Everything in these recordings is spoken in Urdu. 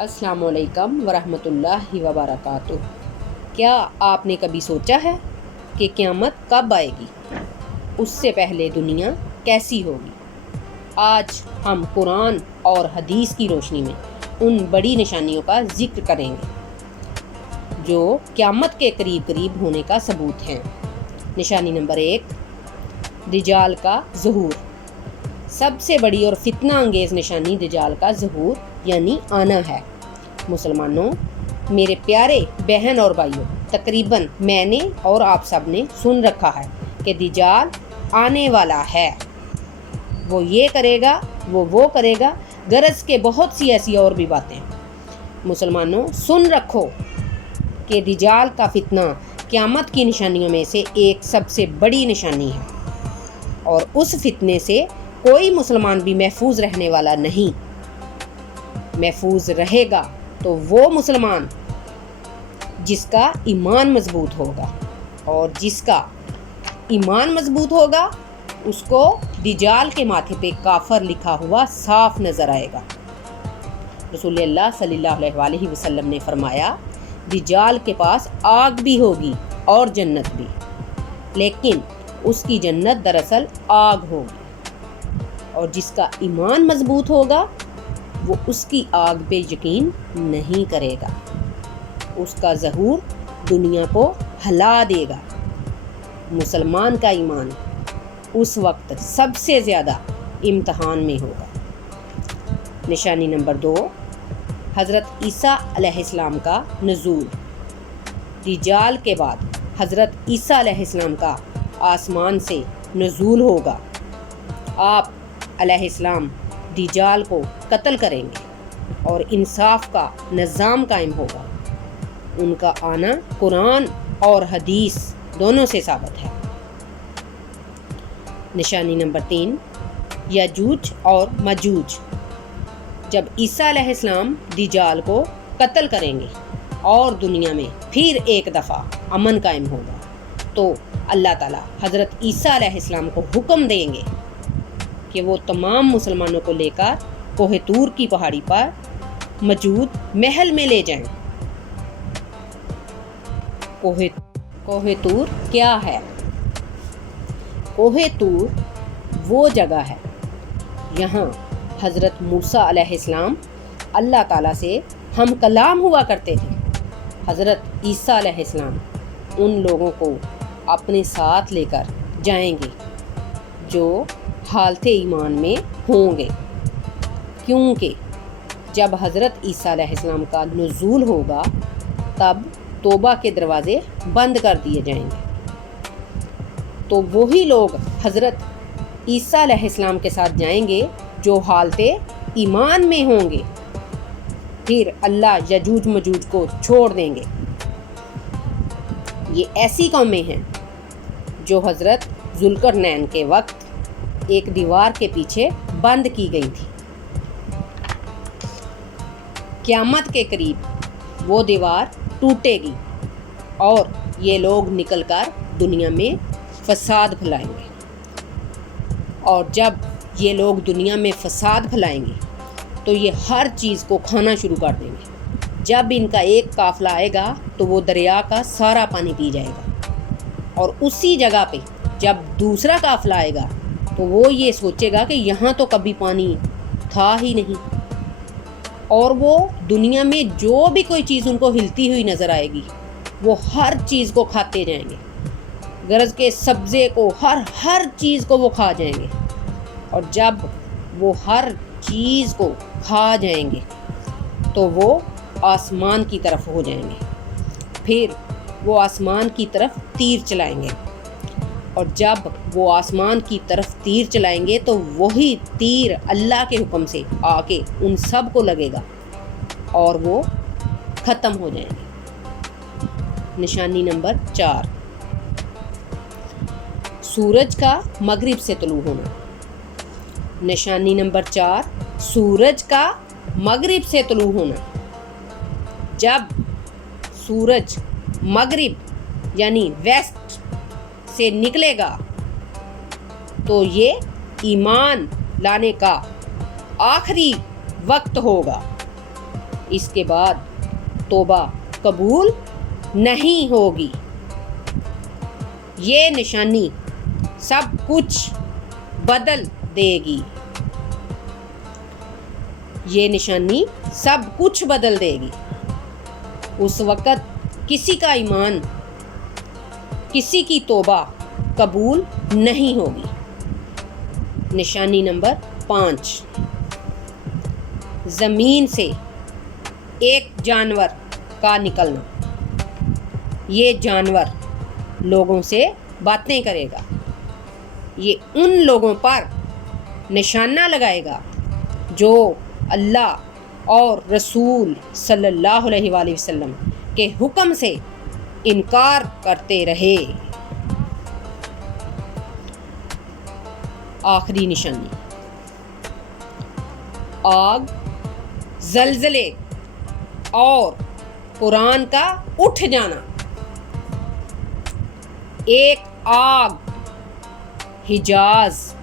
السلام علیکم ورحمۃ اللہ وبرکاتہ۔ کیا آپ نے کبھی سوچا ہے کہ قیامت کب آئے گی؟ اس سے پہلے دنیا کیسی ہوگی؟ آج ہم قرآن اور حدیث کی روشنی میں ان بڑی نشانیوں کا ذکر کریں گے جو قیامت کے قریب ہونے کا ثبوت ہیں۔ نشانی نمبر 1، دجال کا ظہور۔ سب سے بڑی اور فتنہ انگیز نشانی دجال کا ظہور یعنی آنا ہے۔ مسلمانوں، میرے پیارے بہن اور بھائیوں، تقریباً میں نے اور آپ سب نے سن رکھا ہے کہ دجال آنے والا ہے، وہ یہ کرے گا، وہ کرے گا، غرض کے بہت سی ایسی اور بھی باتیں۔ مسلمانوں، سن رکھو کہ دجال کا فتنہ قیامت کی نشانیوں میں سے ایک سب سے بڑی نشانی ہے، اور اس فتنے سے کوئی مسلمان بھی محفوظ رہنے والا نہیں۔ محفوظ رہے گا تو وہ مسلمان جس کا ایمان مضبوط ہوگا، اور جس کا ایمان مضبوط ہوگا اس کو دجال کے ماتھے پہ کافر لکھا ہوا صاف نظر آئے گا۔ رسول اللہ صلی اللہ علیہ وسلم نے فرمایا، دجال کے پاس آگ بھی ہوگی اور جنت بھی، لیکن اس کی جنت دراصل آگ ہوگی، اور جس کا ایمان مضبوط ہوگا وہ اس کی آگ پہ یقین نہیں کرے گا، اس کا ظہور دنیا کو ہلا دے گا۔ مسلمان کا ایمان اس وقت سب سے زیادہ امتحان میں ہوگا۔ نشانی نمبر 2، حضرت عیسیٰ علیہ السلام کا نزول۔ دجال کے بعد حضرت عیسیٰ علیہ السلام کا آسمان سے نزول ہوگا۔ آپ علیہ السلام دجال کو قتل کریں گے اور انصاف کا نظام قائم ہوگا۔ ان کا آنا قرآن اور حدیث دونوں سے ثابت ہے۔ نشانی نمبر 3، یاجوج اور ماجوج۔ جب عیسیٰ علیہ السلام دجال کو قتل کریں گے اور دنیا میں پھر ایک دفعہ امن قائم ہوگا، تو اللہ تعالیٰ حضرت عیسیٰ علیہ السلام کو حکم دیں گے کہ وہ تمام مسلمانوں کو لے کر کوہ طور کی پہاڑی پر موجود محل میں لے جائیں۔ کوہ طور کیا ہے؟ کوہ طور وہ جگہ ہے یہاں حضرت موسیٰ علیہ السلام اللہ تعالیٰ سے ہم کلام ہوا کرتے تھے۔ حضرت عیسیٰ علیہ السلام ان لوگوں کو اپنے ساتھ لے کر جائیں گے جو حالت ایمان میں ہوں گے، کیونکہ جب حضرت عیسیٰ علیہ السلام کا نزول ہوگا تب توبہ کے دروازے بند کر دیے جائیں گے، تو وہی لوگ حضرت عیسیٰ علیہ السلام کے ساتھ جائیں گے جو حالت ایمان میں ہوں گے۔ پھر اللہ یجوج مجوج کو چھوڑ دیں گے۔ یہ ایسی قومیں ہیں جو حضرت ذوالقرنین کے وقت ایک دیوار کے پیچھے بند کی گئی تھی۔ قیامت کے قریب وہ دیوار ٹوٹے گی اور یہ لوگ نکل کر دنیا میں فساد پھیلائیں گے، اور جب یہ لوگ دنیا میں فساد پھیلائیں گے تو یہ ہر چیز کو کھانا شروع کر دیں گے۔ جب ان کا ایک قافلہ آئے گا تو وہ دریا کا سارا پانی پی جائے گا، اور اسی جگہ پہ جب دوسرا قافلہ آئے گا تو وہ یہ سوچے گا کہ یہاں تو کبھی پانی تھا ہی نہیں، اور وہ دنیا میں جو بھی کوئی چیز ان کو ہلتی ہوئی نظر آئے گی وہ ہر چیز کو کھاتے جائیں گے، غرض کے سبزے کو، ہر چیز کو وہ کھا جائیں گے، اور جب وہ ہر چیز کو کھا جائیں گے تو وہ آسمان کی طرف ہو جائیں گے۔ پھر وہ آسمان کی طرف تیر چلائیں گے، اور جب وہ آسمان کی طرف تیر چلائیں گے تو وہی تیر اللہ کے حکم سے آ کے ان سب کو لگے گا اور وہ ختم ہو جائیں گے۔ نشانی نمبر 4، سورج کا مغرب سے طلوع ہونا۔ نشانی نمبر 4، سورج کا مغرب سے طلوع ہونا۔ جب سورج مغرب یعنی ویسٹ سے نکلے گا تو یہ ایمان لانے کا آخری وقت ہوگا۔ اس کے بعد توبہ قبول نہیں ہوگی۔ یہ نشانی سب کچھ بدل دے گی۔ یہ نشانی سب کچھ بدل دے گی۔ اس وقت کسی کا ایمان، کسی کی توبہ قبول نہیں ہوگی۔ نشانی نمبر 5، زمین سے ایک جانور کا نکلنا۔ یہ جانور لوگوں سے باتیں کرے گا۔ یہ ان لوگوں پر نشانہ لگائے گا جو اللہ اور رسول صلی اللہ علیہ وآلہ وسلم کے حکم سے انکار کرتے رہے۔ آخری نشانی، آگ، زلزلے اور قرآن کا اٹھ جانا۔ ایک آگ حجاز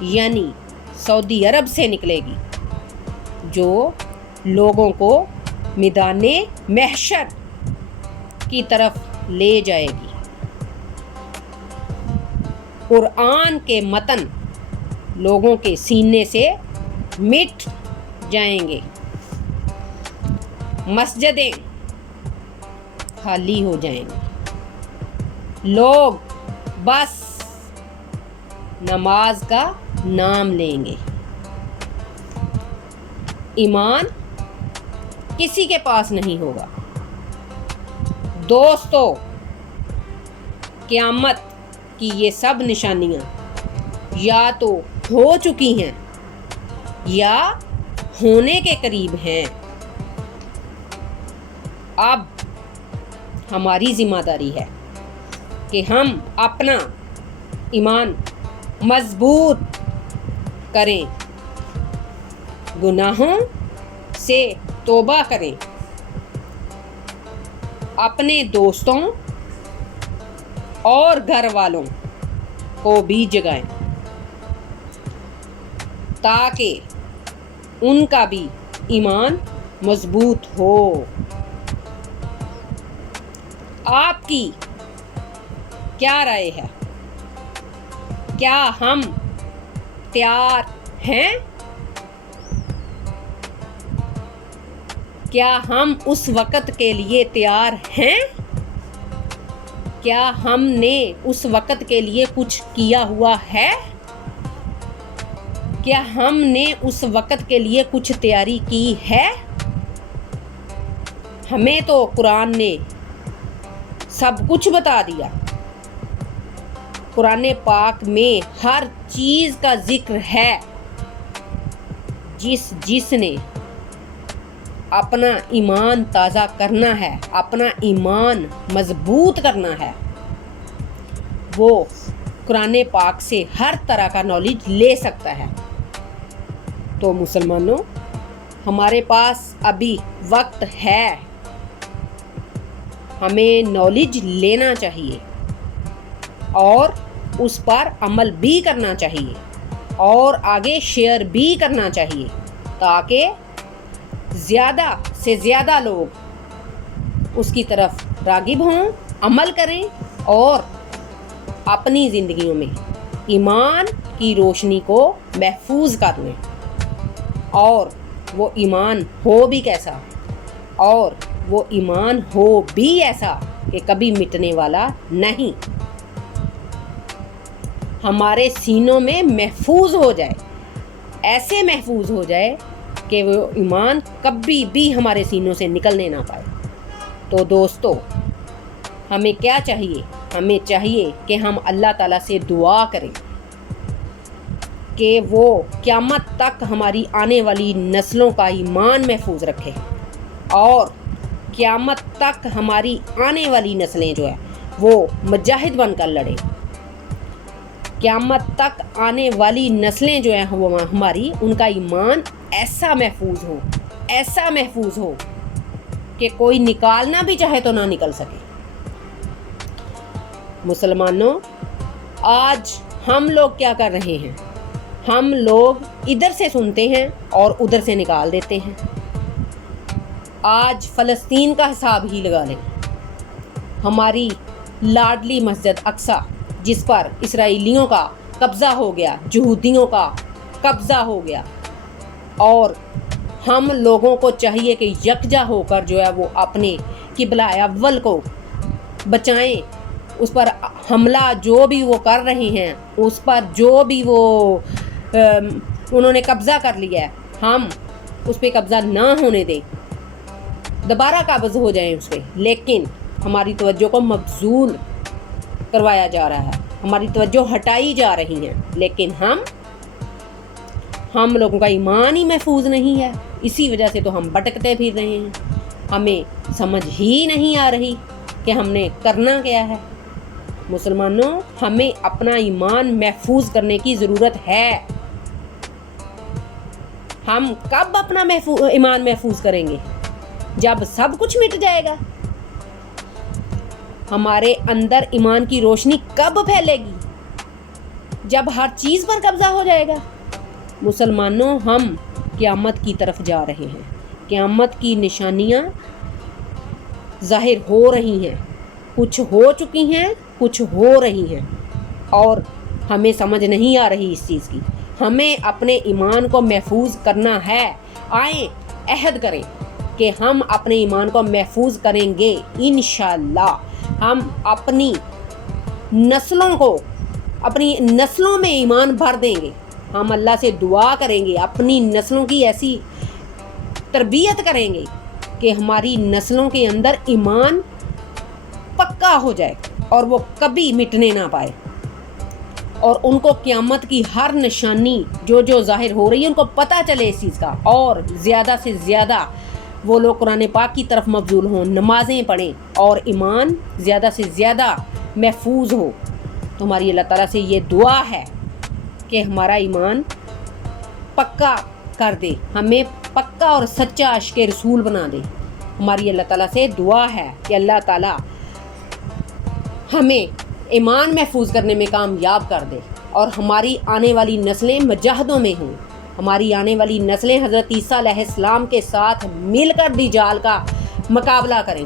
یعنی سعودی عرب سے نکلے گی جو لوگوں کو میدان محشر کی طرف لے جائے گی۔ قرآن کے متن لوگوں کے سینے سے مٹ جائیں گے۔ مسجدیں خالی ہو جائیں گی۔ لوگ بس نماز کا نام لیں گے۔ ایمان کسی کے پاس نہیں ہوگا۔ دوستو، قیامت کی یہ سب نشانیاں یا تو ہو چکی ہیں یا ہونے کے قریب ہیں۔ اب ہماری ذمہ داری ہے کہ ہم اپنا ایمان مضبوط کریں، گناہوں سے توبہ کریں، اپنے دوستوں اور گھر والوں کو بھی جگائیں تاکہ ان کا بھی ایمان مضبوط ہو۔ آپ کی کیا رائے ہے؟ کیا ہم تیار ہیں؟ کیا ہم اس وقت کے لیے تیار ہیں؟ کیا ہم نے اس وقت کے لیے کچھ کیا ہوا ہے؟ کیا ہم نے اس وقت کے لیے کچھ تیاری کی ہے؟ ہمیں تو قرآن نے سب کچھ بتا دیا۔ قرآن پاک میں ہر چیز کا ذکر ہے۔ جس نے اپنا ایمان تازہ کرنا ہے، اپنا ایمان مضبوط کرنا ہے، وہ قرآن پاک سے ہر طرح کا نالج لے سکتا ہے۔ تو مسلمانوں، ہمارے پاس ابھی وقت ہے، ہمیں نالج لینا چاہیے اور اس پر عمل بھی کرنا چاہیے اور آگے شیئر بھی کرنا چاہیے تاکہ زیادہ سے زیادہ لوگ اس کی طرف راغب ہوں، عمل کریں اور اپنی زندگیوں میں ایمان کی روشنی کو محفوظ کر لیں۔ اور وہ ایمان ہو بھی کیسا، اور وہ ایمان ہو بھی ایسا کہ کبھی مٹنے والا نہیں، ہمارے سینوں میں محفوظ ہو جائے، ایسے محفوظ ہو جائے کہ وہ ایمان کبھی بھی ہمارے سینوں سے نکلنے نہ پائے۔ تو دوستو، ہمیں کیا چاہیے؟ ہمیں چاہیے کہ ہم اللہ تعالیٰ سے دعا کریں کہ وہ قیامت تک ہماری آنے والی نسلوں کا ایمان محفوظ رکھے اور قیامت تک ہماری آنے والی نسلیں جو ہے وہ مجاہد بن کر لڑیں۔ قیامت تک آنے والی نسلیں جو ہیں وہ ہماری، ان کا ایمان ایسا محفوظ ہو کہ کوئی نکالنا بھی چاہے تو نہ نکل سکے۔ مسلمانوں، آج ہم لوگ کیا کر رہے ہیں؟ ہم لوگ ادھر سے سنتے ہیں اور ادھر سے نکال دیتے ہیں۔ آج فلسطین کا حساب ہی لگا لیں، ہماری لاڈلی مسجد اقصی جس پر اسرائیلیوں کا قبضہ ہو گیا، یہودیوں کا قبضہ ہو گیا، اور ہم لوگوں کو چاہیے کہ یکجا ہو کر جو ہے وہ اپنے قبلہ اول کو بچائیں۔ اس پر حملہ جو بھی وہ کر رہے ہیں، اس پر جو بھی وہ انہوں نے قبضہ کر لیا ہے، ہم اس پہ قبضہ نہ ہونے دیں، دوبارہ قابض ہو جائیں اس پہ، لیکن ہماری توجہ کو مبذول کروایا جا رہا ہے، ہماری توجہ ہٹائی جا رہی ہیں، لیکن ہم لوگوں کا ایمان ہی محفوظ نہیں ہے، اسی وجہ سے تو ہم بھٹکتے پھر رہے ہیں، ہمیں سمجھ ہی نہیں آ رہی کہ ہم نے کرنا کیا ہے۔ مسلمانوں، ہمیں اپنا ایمان محفوظ کرنے کی ضرورت ہے۔ ہم کب اپنا ایمان محفوظ کریں گے؟ جب سب کچھ مٹ جائے گا۔ ہمارے اندر ایمان کی روشنی کب پھیلے گی؟ جب ہر چیز پر قبضہ ہو جائے گا۔ مسلمانوں، ہم قیامت کی طرف جا رہے ہیں، قیامت کی نشانیاں ظاہر ہو رہی ہیں، کچھ ہو چکی ہیں، کچھ ہو رہی ہیں، اور ہمیں سمجھ نہیں آ رہی اس چیز کی۔ ہمیں اپنے ایمان کو محفوظ کرنا ہے۔ آئیں عہد کریں کہ ہم اپنے ایمان کو محفوظ کریں گے، انشاءاللہ۔ ہم اپنی نسلوں میں ایمان بھر دیں گے۔ ہم اللہ سے دعا کریں گے، اپنی نسلوں کی ایسی تربیت کریں گے کہ ہماری نسلوں کے اندر ایمان پکا ہو جائے اور وہ کبھی مٹنے نہ پائے، اور ان کو قیامت کی ہر نشانی جو ظاہر ہو رہی ہے ان کو پتہ چلے اس چیز کا، اور زیادہ سے زیادہ وہ لوگ قرآن پاک کی طرف مبذول ہوں، نمازیں پڑھیں اور ایمان زیادہ سے زیادہ محفوظ ہو۔ تو ہماری اللہ تعالیٰ سے یہ دعا ہے کہ ہمارا ایمان پکا کر دے، ہمیں پکا اور سچا عاشق رسول بنا دے۔ ہماری اللہ تعالیٰ سے دعا ہے کہ اللہ تعالیٰ ہمیں ایمان محفوظ کرنے میں کامیاب کر دے، اور ہماری آنے والی نسلیں مجاہدوں میں ہوں، ہماری آنے والی نسلیں حضرت عیسیٰ علیہ السلام کے ساتھ مل کر دجال کا مقابلہ کریں،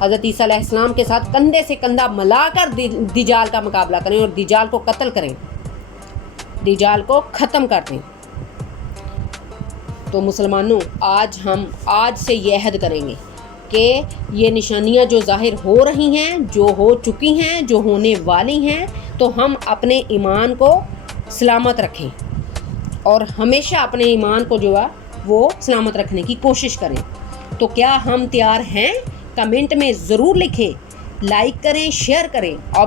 حضرت عیسیٰ علیہ السلام کے ساتھ کندھے سے کندھا ملا کر دجال کا مقابلہ کریں اور دجال کو قتل کریں، دجال کو ختم کر دیں۔ تو مسلمانوں، آج سے یہ عہد کریں گے کہ یہ نشانیاں جو ظاہر ہو رہی ہیں، جو ہو چکی ہیں، جو ہونے والی ہیں، تو ہم اپنے ایمان کو سلامت رکھیں، اور ہمیشہ اپنے ایمان کو جو ہے وہ سلامت رکھنے کی کوشش کریں۔ تو کیا ہم تیار ہیں؟ کمنٹ میں ضرور لکھیں، لائک کریں، شیئر کریں، اور